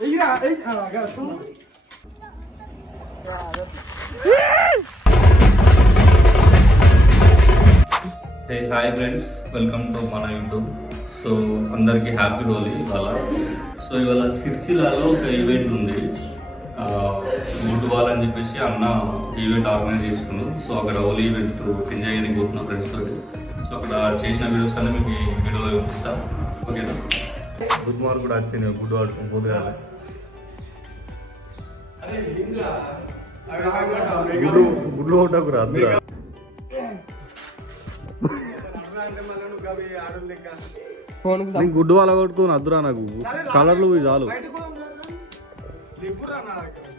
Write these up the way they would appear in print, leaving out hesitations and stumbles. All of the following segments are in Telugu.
హాయ్ ఫ్రెండ్స్, వెల్కమ్ టు మన యూట్యూబ్. సో అందరికీ హ్యాపీ హోలీ. ఇవాళ సిరిసిల్లాలో ఒక ఈవెంట్ ఉంది, గుడ్డువాల్ అని చెప్పేసి అన్న ఈవెంట్ ఆర్గనైజ్ చేసుకున్నాం. సో అక్కడ హోలీ ఈవెంట్ ఎంజాయ్ చేయడానికి పోతున్నాం ఫ్రెండ్స్ తోటి. సో అక్కడ చేసిన వీడియోస్ అన్నీ మీకు ఈ వీడియోలో చూపిస్తాను. ఓకేనా? గుడ్ మార్క్ కూడా వచ్చింది, గుడ్డు ఆడుకుని పోదుగాలి. గుడ్లు ఒకటకు రాదు, గుడ్డు వాళ్ళ కొట్టుకుని అద్దురా, నాకు కలర్లు చాలు.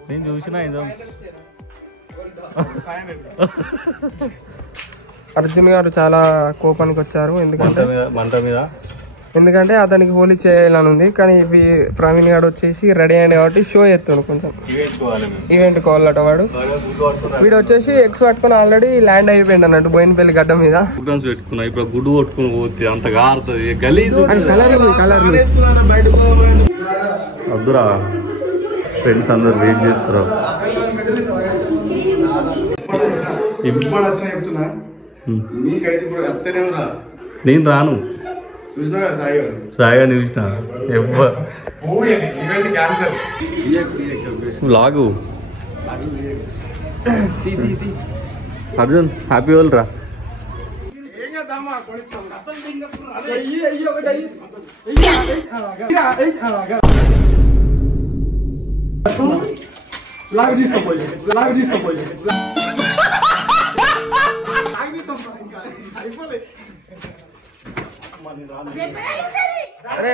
నేను చూసిన అర్జున్ గారు చాలా కోపానికి వచ్చారు, ఎందుకంటే అతనికి హోలీ చేయాలని ఉంది. కానీ ప్రవీణ్ గారు వచ్చేసి రెడీ అయ్యాడు కాబట్టి షో చేస్తాడు, కొంచెం ఈవెంట్ కావాలట. వీడు వచ్చేసి ఎక్స్ పట్టుకుని ఆల్రెడీ ల్యాండ్ అయిపోయింది అన్నట్టు బోయినపల్లి గడ్డ మీద. పెట్టుకున్నా ఇప్పుడు గుడ్డు కొట్టుకుని పోతే అంత కారుతుంది, గలీజ్ కలర్ అద్దురా. ఫ్రెండ్స్ అందరు వెయిట్ చేస్తారు. నేను రాను, సాయిగా చూసిన లాగు. అర్జున్ హ్యాపీ హోలీ రా. అరే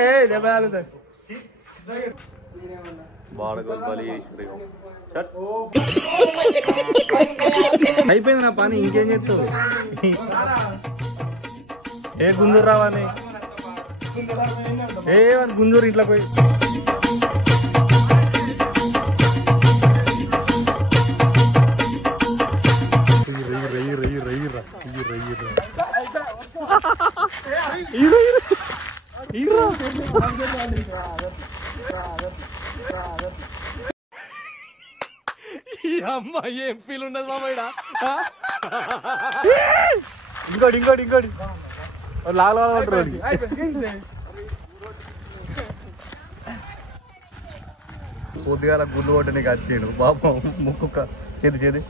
అయిపోయింది నా పని, ఇంకేం చేస్తావు? ఏ గుంజూరు రావని గుంజూరు ఇట్లా పోయి అమ్మా ఏం ఫీల్ ఉండదు మామయ్య. ఇంకోటి లాగలు పొద్దుగాల గుడ్లు కొట్టడానికి వచ్చాడు పాపం. ముక్కు చేది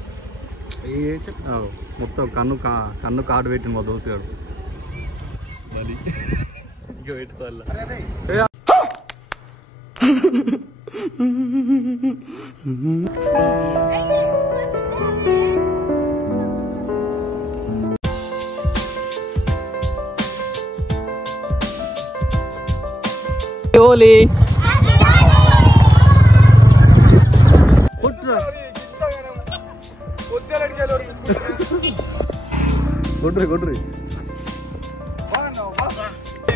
మొత్తం కన్ను కాటు పెట్టింది మా దోసుగాడు. ఇంకా పెట్టుకోవాల హోలీ. కొట్రి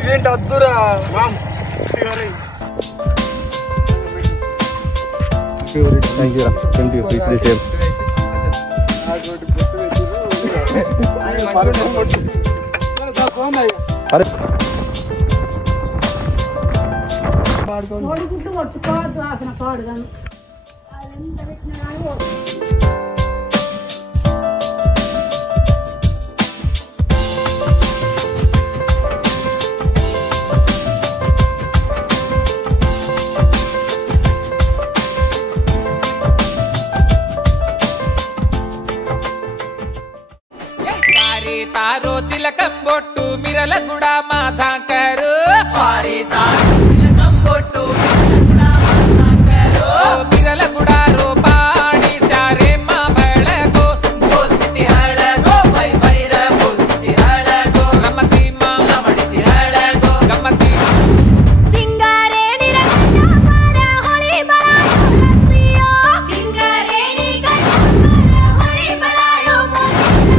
ఈవెంట్ వద్దురా. Thank you. Thank you. Please share. అరే तारो चिलकम बोट्टू मिरल गुड़ा माझा करो सारी मिरल गुड़ा रो पाणी सारे माँ बड़को बोलती हड़को भाई भैर बोलती हड़को रमती माँ लमड़ी हड़को गमती सिंगारेणी रंगा मारा होली बड़ायो रसियो सिंगारेणी गंगा मारा होली बड़ायो मोतिया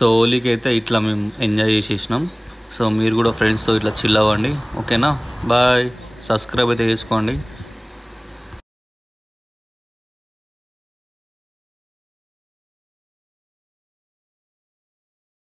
సో హోలీకి అయితే ఇట్లా మేము ఎంజాయ్ చేసేసినాం. సో మీరు కూడా ఫ్రెండ్స్తో ఇట్లా చిల్ అవ్వండి. ఓకేనా, బాయ్. సబ్స్క్రైబ్ అయితే చేసుకోండి.